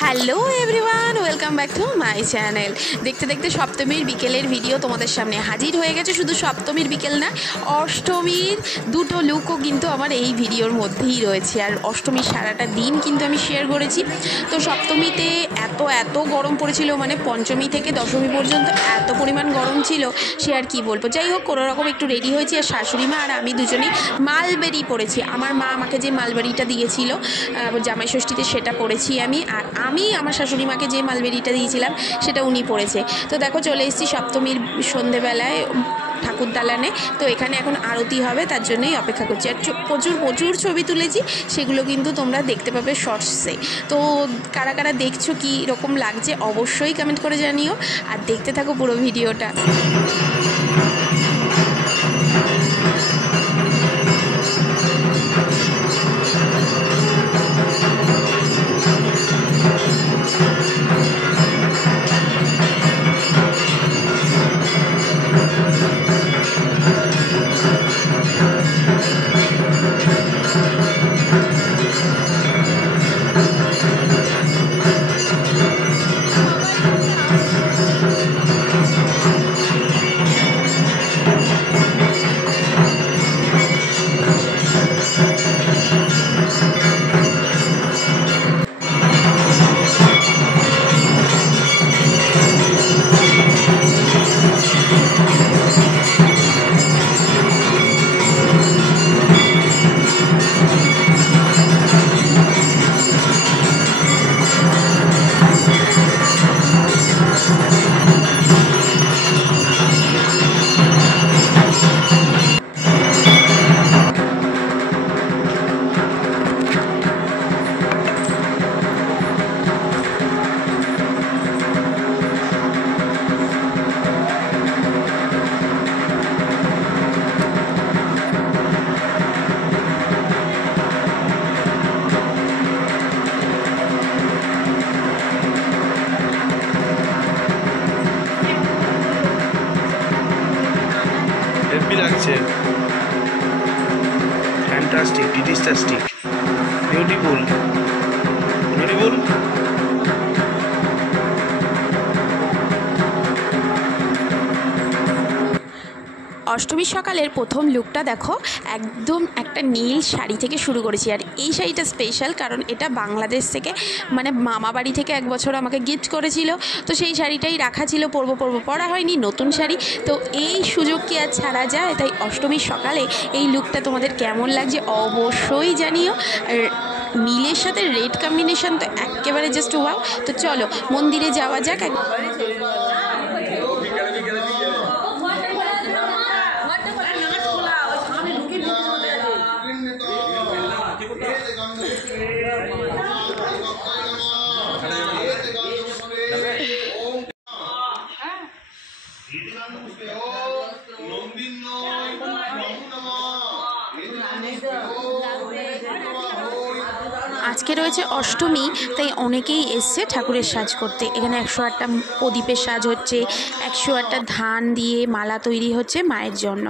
Hello everyone, welcome back to my channel. দেখতে দেখতে সপ্তমীর বিকেলের ভিডিও তোমাদের সামনে হাজির হয়ে গেছে। শুধু সপ্তমীর বিকেল না, অষ্টমীর দুটো লুকও কিন্তু আমার এই ভিডিওর মধ্যেই রয়েছে। আর অষ্টমীর সারাটা দিন কিন্তু আমি শেয়ার করেছি। তো সপ্তমীতে এত গরম পড়েছিল, মানে পঞ্চমী থেকে দশমী পর্যন্ত এত পরিমাণ গরম ছিল, সে আর কি বলবো। যাই হোক, কোনো রকম একটু রেডি হয়েছি, আর শাশুড়ি মা আর আমি দুজনেই মালবেরি পরেছি। আমার মা আমাকে যে মালবেরিটা দিয়েছিল জামাই ষষ্ঠীতে, সেটা পরেছি আমি। আর আমি আমার শাশুড়ি মাকে যে মালবেরিটা দিয়েছিলাম সেটা উনি পরেছে। তো দেখো, চলে এসেছি সপ্তমীর সন্ধেবেলায় ঠাকুর দালানে। তো এখানে এখন আরতি হবে, তার জন্যই অপেক্ষা করছি। আর প্রচুর ছবি তুলেছি, সেগুলো কিন্তু তোমরা দেখতে পাবে শর্টসে। তো কারা কারা দেখছো, কী রকম লাগছে অবশ্যই কমেন্ট করে জানিও, আর দেখতে থাকো পুরো ভিডিওটা। লাগছে, ফ্যান্টাস্টিক, ডিডিস্টাস্টিক, বিউটিফুল। অষ্টমীর সকালের প্রথম লুকটা দেখো, একদম একটা নীল শাড়ি থেকে শুরু করেছি। আর এই শাড়িটা স্পেশাল, কারণ এটা বাংলাদেশ থেকে, মানে মামা বাড়ি থেকে এক বছর আমাকে গিফট করেছিল। তো সেই শাড়িটাই রাখা ছিল, পরবো পরা হয়নি, নতুন শাড়ি। তো এই সুযোগ কি আর ছাড়া যায়? তাই অষ্টমীর সকালে এই লুকটা তোমাদের কেমন লাগছে অবশ্যই জানিও। আর নীলের সাথে রেড কম্বিনেশন তো একেবারে জাস্ট ওয়াও। তো চলো মন্দিরে যাওয়া যাক। আজকে রয়েছে অষ্টমী, তাই অনেকেই এসছে ঠাকুরের সাজ করতে। এখানে 108টা প্রদীপের সাজ হচ্ছে, 108টা ধান দিয়ে মালা তৈরি হচ্ছে মায়ের জন্য।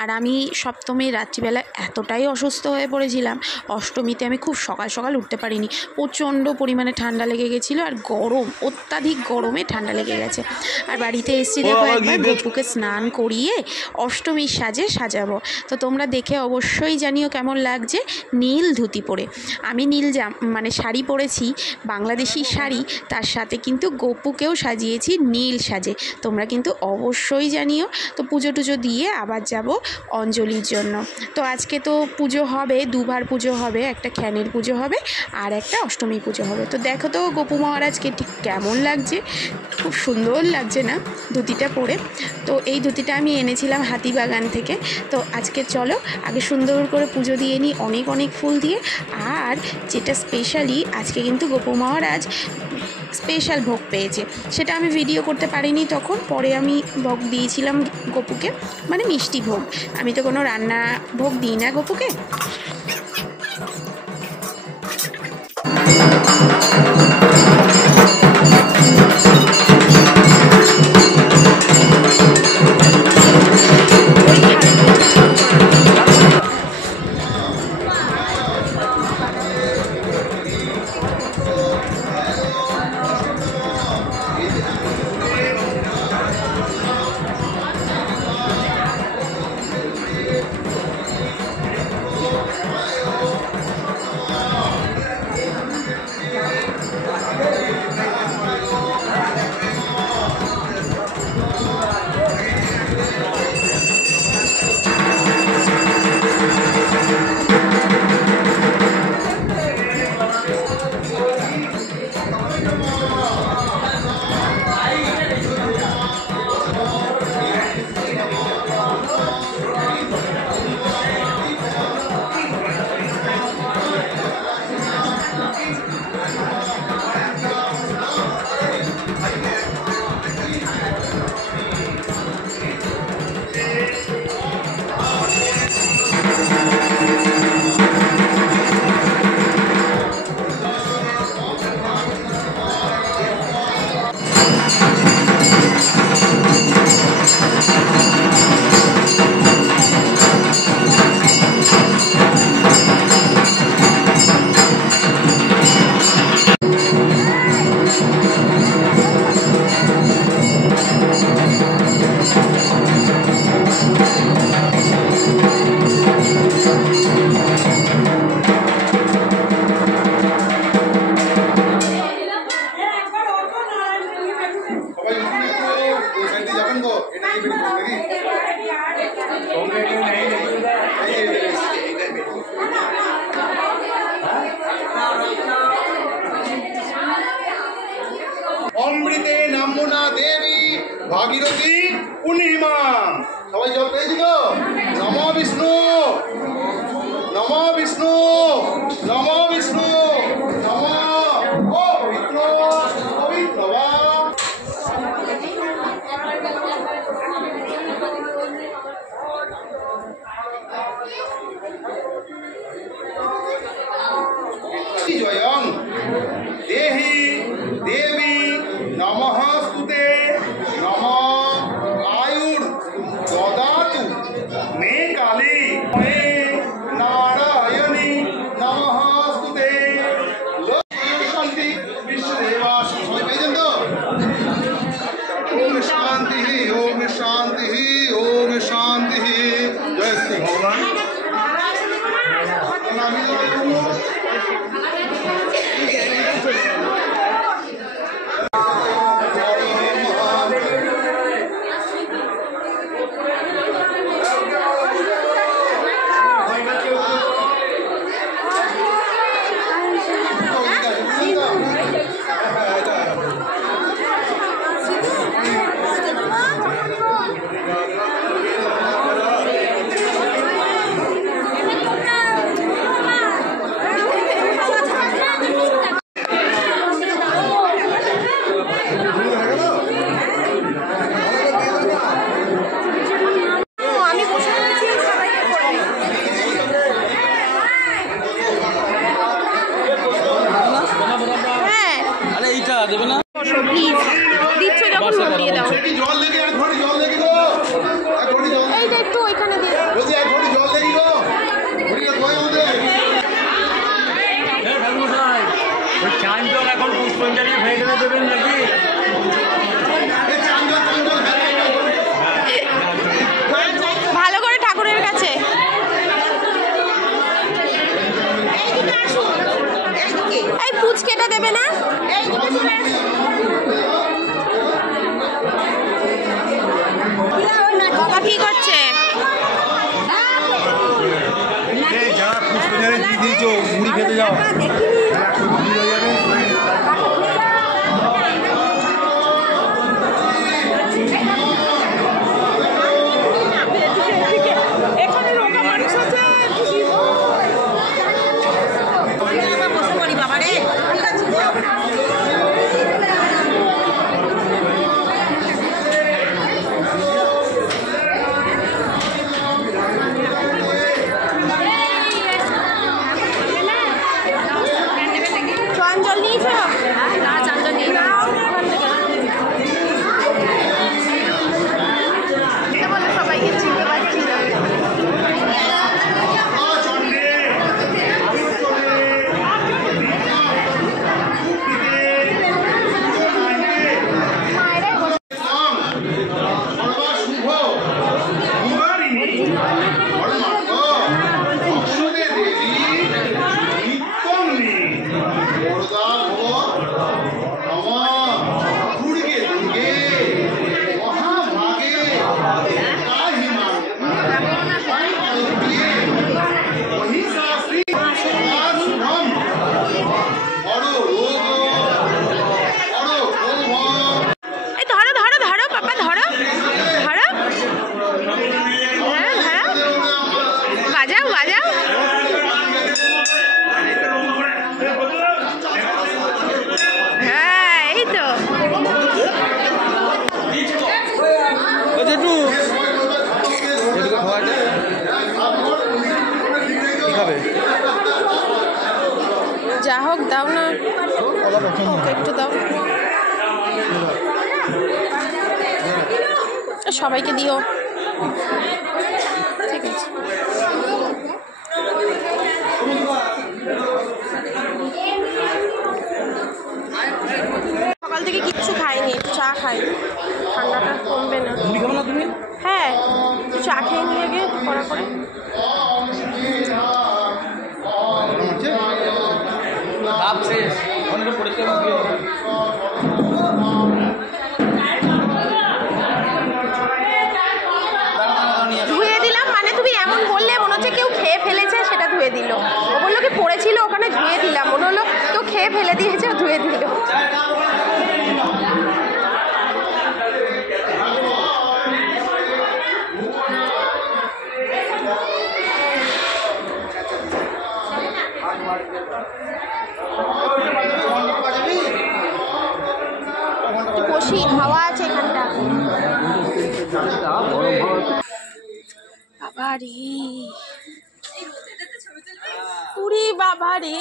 আর আমি সপ্তমীর রাত্রিবেলা এতটাই অসুস্থ হয়ে পড়েছিলাম, অষ্টমীতে আমি খুব সকাল উঠতে পারিনি। প্রচণ্ড পরিমাণে ঠান্ডা লেগে গেছিলো, আর গরম, অত্যাধিক গরমে ঠান্ডা লেগে গেছে। আর বাড়িতে এসছি, দেখো একবার গপুকে স্নান করিয়ে অষ্টমীর সাজে সাজাবো। তো তোমরা দেখে অবশ্যই জানিও কেমন লাগছে নীল ধুতি পরে। আমি নীল মানে শাড়ি পরেছি, বাংলাদেশি শাড়ি, তার সাথে কিন্তু গপুকেও সাজিয়েছি নীল সাজে। তোমরা কিন্তু অবশ্যই জানিও। তো পুজো টুজো দিয়ে আবার যাব অঞ্জলির জন্য। তো আজকে তো পুজো হবে, দুবার পুজো হবে, একটা খ্যানের পুজো হবে আর একটা অষ্টমী পুজো হবে। তো দেখো তো গপু মহারাজকে ঠিক কেমন লাগছে, খুব সুন্দর লাগছে না ধুতিটা পরে? তো এই ধুতিটা আমি এনেছিলাম হাতিবাগান থেকে। তো আজকে চলো আগে সুন্দর করে পুজো দিয়ে নিই, অনেক ফুল দিয়ে। আর যেটা স্পেশালি আজকে কিন্তু গপু মহারাজ স্পেশাল ভোগ পেয়েছে, সেটা আমি ভিডিও করতে পারিনি তখন। পরে আমি ভোগ দিয়েছিলাম গপুকে, মানে মিষ্টি ভোগ। আমি তো কোনো রান্না ভোগ দিই না গপুকে। অমৃতে নাম্যনা দেবী ভাগীরথী পূর্ণিমা। সবাই জল পেয়েছি তো? নম বিষ্ণু, নম বিষ্ণু, নম বিষ্ণু, নম ও পবিত্র পবিত্র বা। জয়ং দেহি দেবী নমঃ স্তুতে নম আয়ুর দদাতু মে কালী মে নারায়ণী নমঃ স্তুতে। শান্তি বিশ্বদেবা। সবাই পেয়েছেন তো? ওম শান্তি, ওম শান্তি, ওম শান্তি। জয় শ্রী ভগবান। ভালো করে ঠাকুরের কাছে। এই পুচকেটা দেবে না? বাবা কি করছে? যারা পুষ্পজারে দিয়ে দিয়েছো মুড়ি খেতে যাও। যা হোক দাও না, ওকে একটু দাও, সবাইকে দিও। ঠিক আছে, সকাল থেকে কিচ্ছু খাইনি, একটু চা খাই, ঠান্ডাটা কমবে না। হ্যাঁ, একটু চা খেয়ে নিয়ে গিয়ে পড়া করে। খেয়ে ফেলে দিয়েছে, ধুয়ে দিল। বসি, হাওয়া আছে এখানটা। বাবা রে, উরি বাবা রে।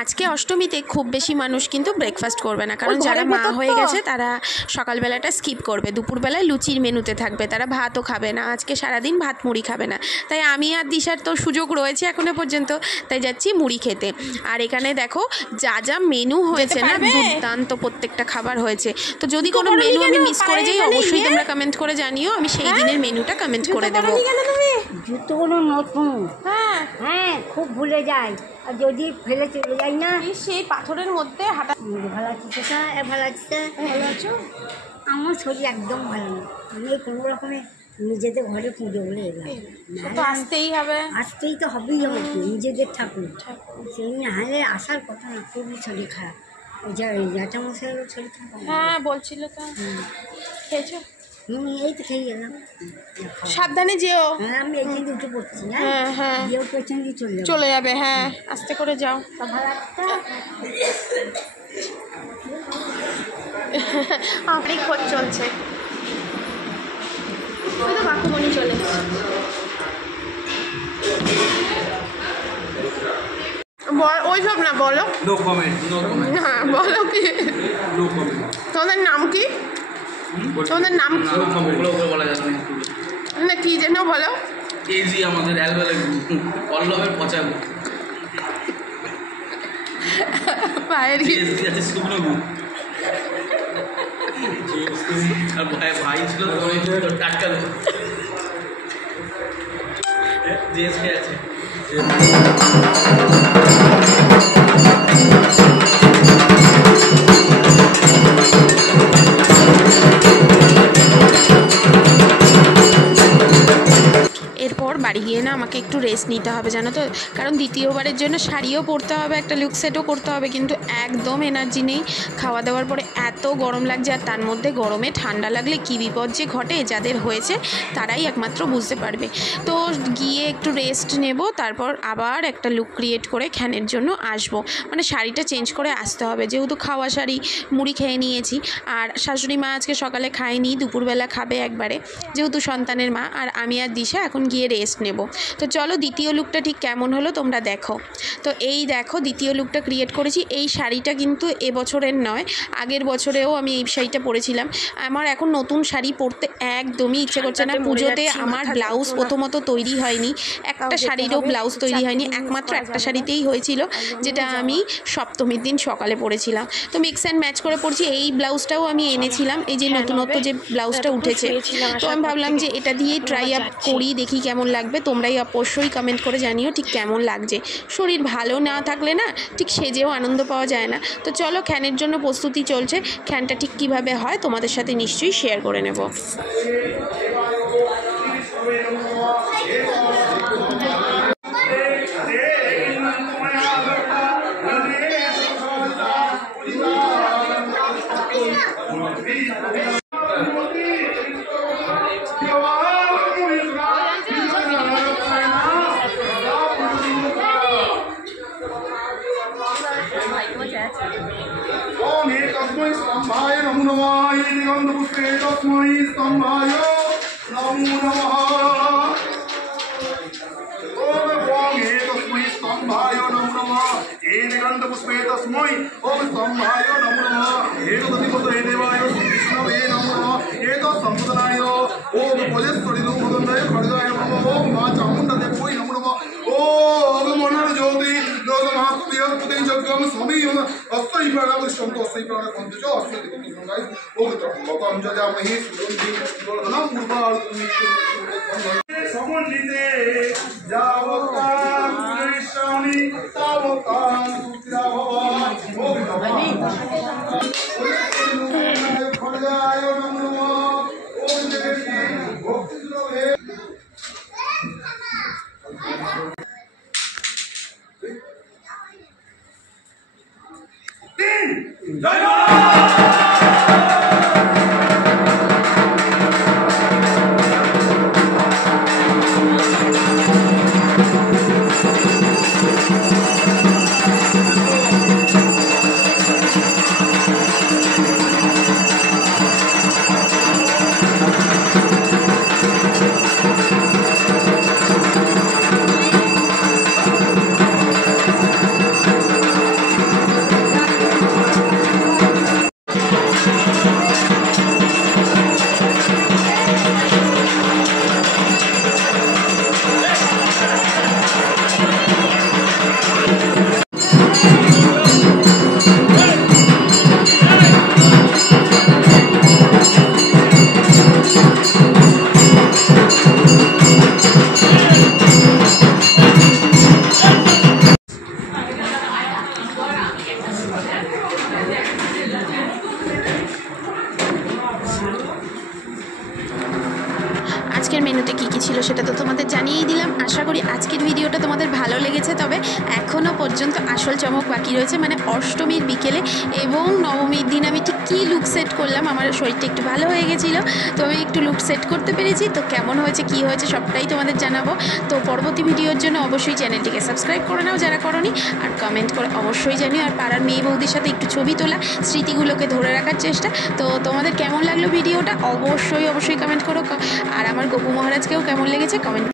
আজকে অষ্টমীতে খুব বেশি মানুষ কিন্তু ব্রেকফাস্ট করবে না, কারণ যারা মা হয়ে গেছে তারা সকালবেলাটা স্কিপ করবে, দুপুরবেলায় লুচির মেনুতে থাকবে, তারা ভাতও খাবে না, আজকে সারাদিন ভাত মুড়ি খাবে না। তাই আমি আর দিশার তো সুযোগ রয়েছে এখনো পর্যন্ত, তাই যাচ্ছি মুড়ি খেতে। আর এখানে দেখো যা যা মেনু হয়েছে না, দুর্দান্ত প্রত্যেকটা খাবার হয়েছে। তো যদি কোনো মেনু আমি মিস করে যাই অবশ্যই তোমরা কমেন্ট করে জানিও, আমি সেই দিনের মেনুটা কমেন্ট করে দেবো। জুতোগুলো নতুন, হ্যাঁ হ্যাঁ খুব ভুলে যায়, আর যদি ফেলে চলে যায় না। সেই পাথরের মধ্যে হাঁটা। ভালো আছি সেটা, ভালো আছি, ভালো আছো? আমার শরীর একদম ভালো না, আমি কোনো রকমে নিজেদের ঘরে পুজো বলে এলাম। তো আসতেই হবে, আসতেই তো হবেই হবে, নিজেদের ঠাকুর সেই না হলে আসার কথা না, খুবই শরীর খারাপ। ওই জ্যাঠা মশাইয়েরও শরীর খারাপ। হ্যাঁ বলছিল তো। খেয়েছো? এই তো খেয়ে গেলাম। সাবধানে যেও। হ্যাঁ আমি এই দিন উঠে পড়ছি, হ্যাঁ হ্যাঁ গিয়েও পেছন দিয়ে চলে চলে যাবে, হ্যাঁ আস্তে করে যাও। আমারই খোঁজ চলছে, শুধু কাকুমণি চলে এসেছে। ওই সব না, বলো। নো কমেন্ট, নো কমেন্ট, হ্যাঁ বলো কি, নো কমেন্ট। তোমাদের নাম কি? তোমাদের নাম কি? ওগুলো বলা যাবে না কি যেন বলো। কেজি আমাদের অ্যালবেলের পল্লবের পচাগু বাইরে কেজি আছে শুকনো গু। আর ভাই ছিল তো টাটকা জিএসকে আছে। এরপর বাড়ি গিয়ে না আমাকে একটু রেস্ট নিতে হবে জানো তো, কারণ দ্বিতীয়বারের জন্য শাড়িও পরতে হবে, একটা লুক সেটও করতে হবে, কিন্তু একদম এনার্জি নেই। খাওয়া দাওয়ার পরে এত গরম লাগছে, আর তার মধ্যে গরমে ঠান্ডা লাগলে কী বিপদ যে ঘটে যাদের হয়েছে তারাই একমাত্র বুঝতে পারবে। তো গিয়ে একটু রেস্ট নেব, তারপর আবার একটা লুক ক্রিয়েট করে খ্যানের জন্য আসবো, মানে শাড়িটা চেঞ্জ করে আসতে হবে, যেহেতু খাওয়া শাড়ি, মুড়ি খেয়ে নিয়েছি। আর শাশুড়ি মা আজকে সকালে খায়নি, দুপুরবেলা খাবে একবারে, যেহেতু সন্তানের মা। আর আমি আর দিশা এখন গিয়ে রেস্ট নেব। তো চলো দ্বিতীয় লুকটা ঠিক কেমন হলো তোমরা দেখো। তো এই দেখো দ্বিতীয় লুকটা ক্রিয়েট করেছি। এই শাড়িটা কিন্তু এবছরের নয়, আগের বছরেও আমি এই শাড়িটা পরেছিলাম। আমার এখন নতুন শাড়ি পরতে একদমই ইচ্ছে করছে না। পুজোতে আমার ব্লাউজ প্রথমত তৈরি হয়নি, একটা শাড়িরও ব্লাউজ তৈরি হয়নি, একমাত্র একটা শাড়িতেই হয়েছিল, যেটা আমি সপ্তমীর দিন সকালে পরেছিলাম। তো মিক্স অ্যান্ড ম্যাচ করে পরছি। এই ব্লাউজটাও আমি এনেছিলাম, এই যে নতুনত্ব যে ব্লাউজটা উঠেছে, তো আমি ভাবলাম যে এটা দিয়ে ট্রাই আপ করি, দেখি কেমন লাগবে। তোমরাই অবশ্যই কমেন্ট করে জানিও ঠিক কেমন লাগছে। শরীর ভালো না থাকলে না ঠিক সেজেও আনন্দ পাওয়া যায় না। তো চলো খ্যানের জন্য প্রস্তুতি চলছে, খ্যানটা ঠিক কীভাবে হয় তোমাদের সাথে নিশ্চয়ই শেয়ার করে নেব। ओम एकस्मै स्तम्भाय नमो नमः। दिगन्धपुष्पे तस्मै स्तम्भाय नमो नमः। ओम एकस्मै स्तम्भाय नमो नमः। दिगन्धपुष्पे तस्मै ओम स्तम्भाय नमो नमः। एतदधिपतये देवाय विष्णवे नमो नमः। एतत्सम्बुधनाय ओम भोजेश्वरी लोकदण्डाय खड्गाय नमः। ओम मा चामुण्डदेव्यै नमो नमः। ओम मनोर ज्योति लोकमात्म्य जगम समीम अस्मै प्राणावृष्टं तो अस्मै प्राणकन्तजो अस्मै दिवसंगाय ओम तत्त्वं जजामहे सुगन्धि गोवर्धनं गुरुवायुर्मिष्टं समन्विते जावतां कृष्णामि तावतां सुखिरा भव। ओम नमः खड्गाय नमो नमः। ओम देवी भक्तिद्रवे আজকের মেনুতে কী কী ছিল সেটা তো তোমাদের জানিয়েই দিলাম। আশা করি আজকের ভিডিওটা তোমাদের ভালো লেগেছে। তবে এখনও পর্যন্ত আসল চমক বাকি রয়েছে, মানে অষ্টমীর বিকেলে এবং নবমীর দিন আমি ঠিক কী লুক সেট করলাম। আমার শরীরটা একটু ভালো হয়ে গেছিলো, তো আমি একটু লুক সেট করতে পেরেছি। তো কেমন হয়েছে কী হয়েছে সবটাই তোমাদের জানাবো। তো পরবর্তী ভিডিওর জন্য অবশ্যই চ্যানেলটিকে সাবস্ক্রাইব করে নাও যারা করোনি, আর কমেন্ট করে অবশ্যই জানিও। আর পাড়ার মেয়ে বৌদির সাথে একটু ছবি তোলা, স্মৃতিগুলোকে ধরে রাখার চেষ্টা। তো তোমাদের কেমন লাগলো ভিডিওটা অবশ্যই কমেন্ট করো। আর আমার গপু মহারাজকেও কেমন লেগেছে কমেন্ট